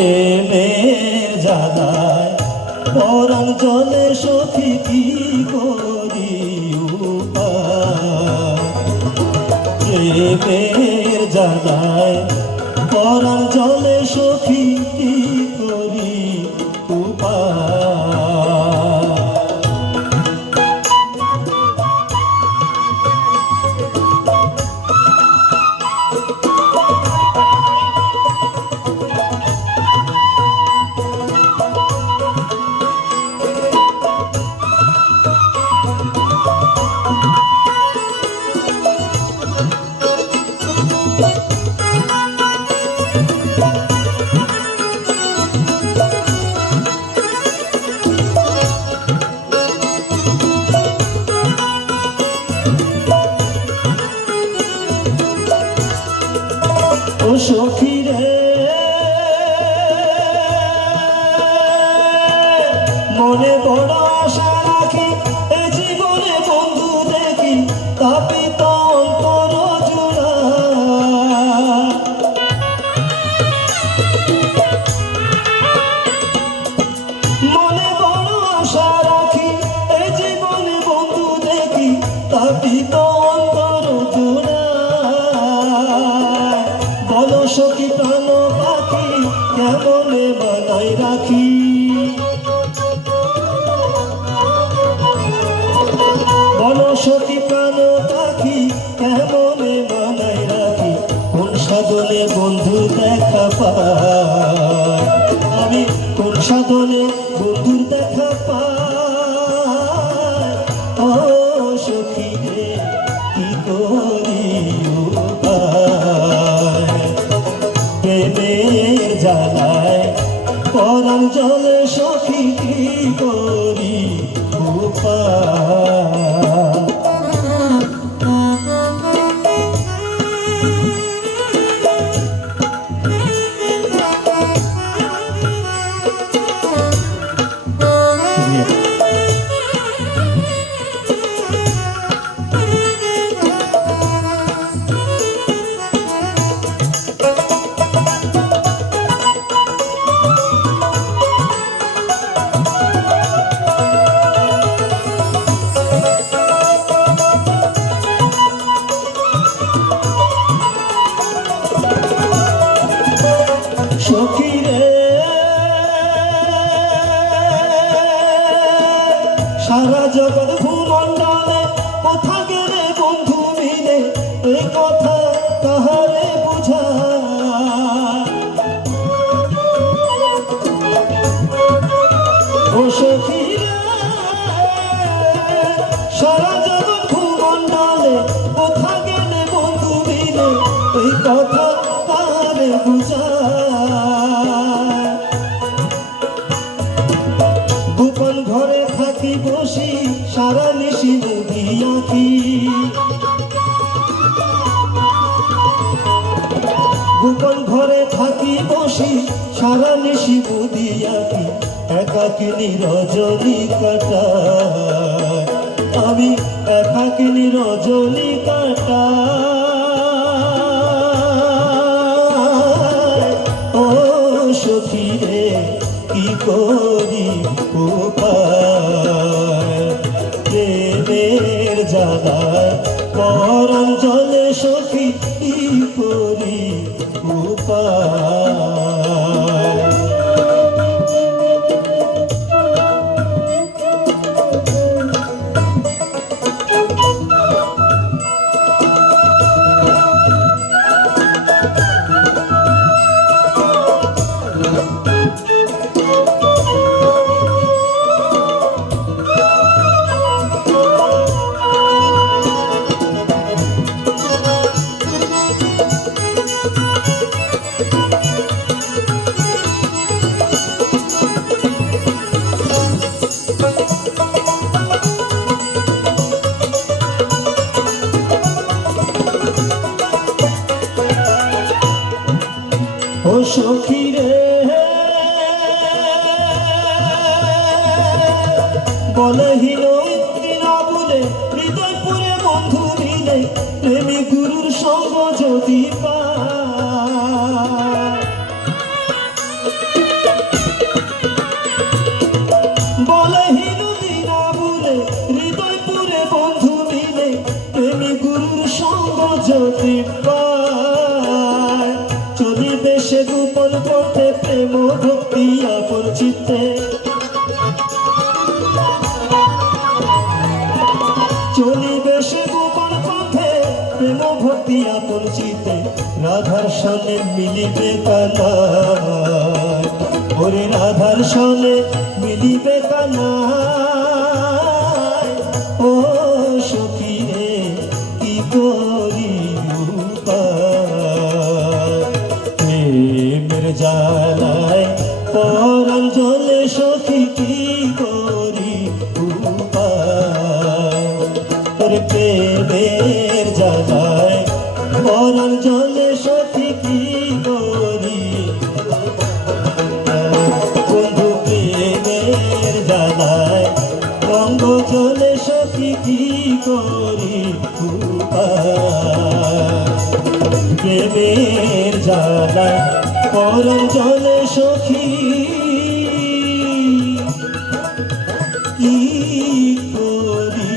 প্রেমের জ্বালায় পরাণ জলে সখী কি করি উপায় প্রেমের জ্বালায় পরাণ জলে সখী কি করি উপায় ও সখী রে মনে বড় আশা রাখি এ জীবনে বন্ধু দেখি তাপিত অন্তর জোড়া মনে বড় আশা রাখি এ জীবনে বন্ধু দেখি তাপিত অন্তর জোড়া বলো সখী প্রাণ পাখি কেমনে বানাই রাখি বলো সখী প্রাণ পাখি কেমনে বানাই রাখি কোন সাধনে বন্ধু দেখা পাই আমি কোন সাধনে বন্ধুর দেখা পাই ও সখী রে কি করি প্রেমের জ্বালায় পরাণ জলে সখী কি করি উপায় সখী রে সারা জগৎ ভূমণ্ডলে কোথা গেলে বন্ধু মিলে এই কথা কাহারে বুঝায় ও সখী রে সারা জগৎ ভূমণ্ডলে কোথা গেলে বন্ধু মিলে এই কথা কাহারে বুঝায় গোপন ঘরে থাকি বসি সারা নিশি নদী আঁকি গোপন ঘরে থাকি বসি সারা নিশি নদী আঁকি একাকিনী রজনী কাটা আমি একাকিনী রজনী কাটা ও সখী রে কি করি উপায় প্রেমের জ্বালায় পরাণ জলে সখী কি করি উপায় ও সখী রে বলহীন না বলে হৃদয় পুরে বন্ধু মিলে প্রেমী গুরুর সঙ্গ যদি পায় সঙ্গ যদি পায় চলিবে সে গোপন পথে প্রেম ভক্তি আপন চিত্তে চলিবে সে গোপন পথে প্রেম ভক্তি আপন চিত্তে রাধার সনে মিলিবে কানায় ওরে রাধার সনে মিলিবে কানায় ও সখী রে কি করি উপায় প্রেমের জ্বালায় পরাণ জ্বলে সখী কি করি উপায় তোর প্রেমের জ্বালায় পরাণ জ্বলে সখী কি করি বন্ধু প্রেমের জ্বালায় রঙ্গ জ্বলে সখী কি করি প্রেমের জ্বালায় পরাণ জ্বলে সখী কি করি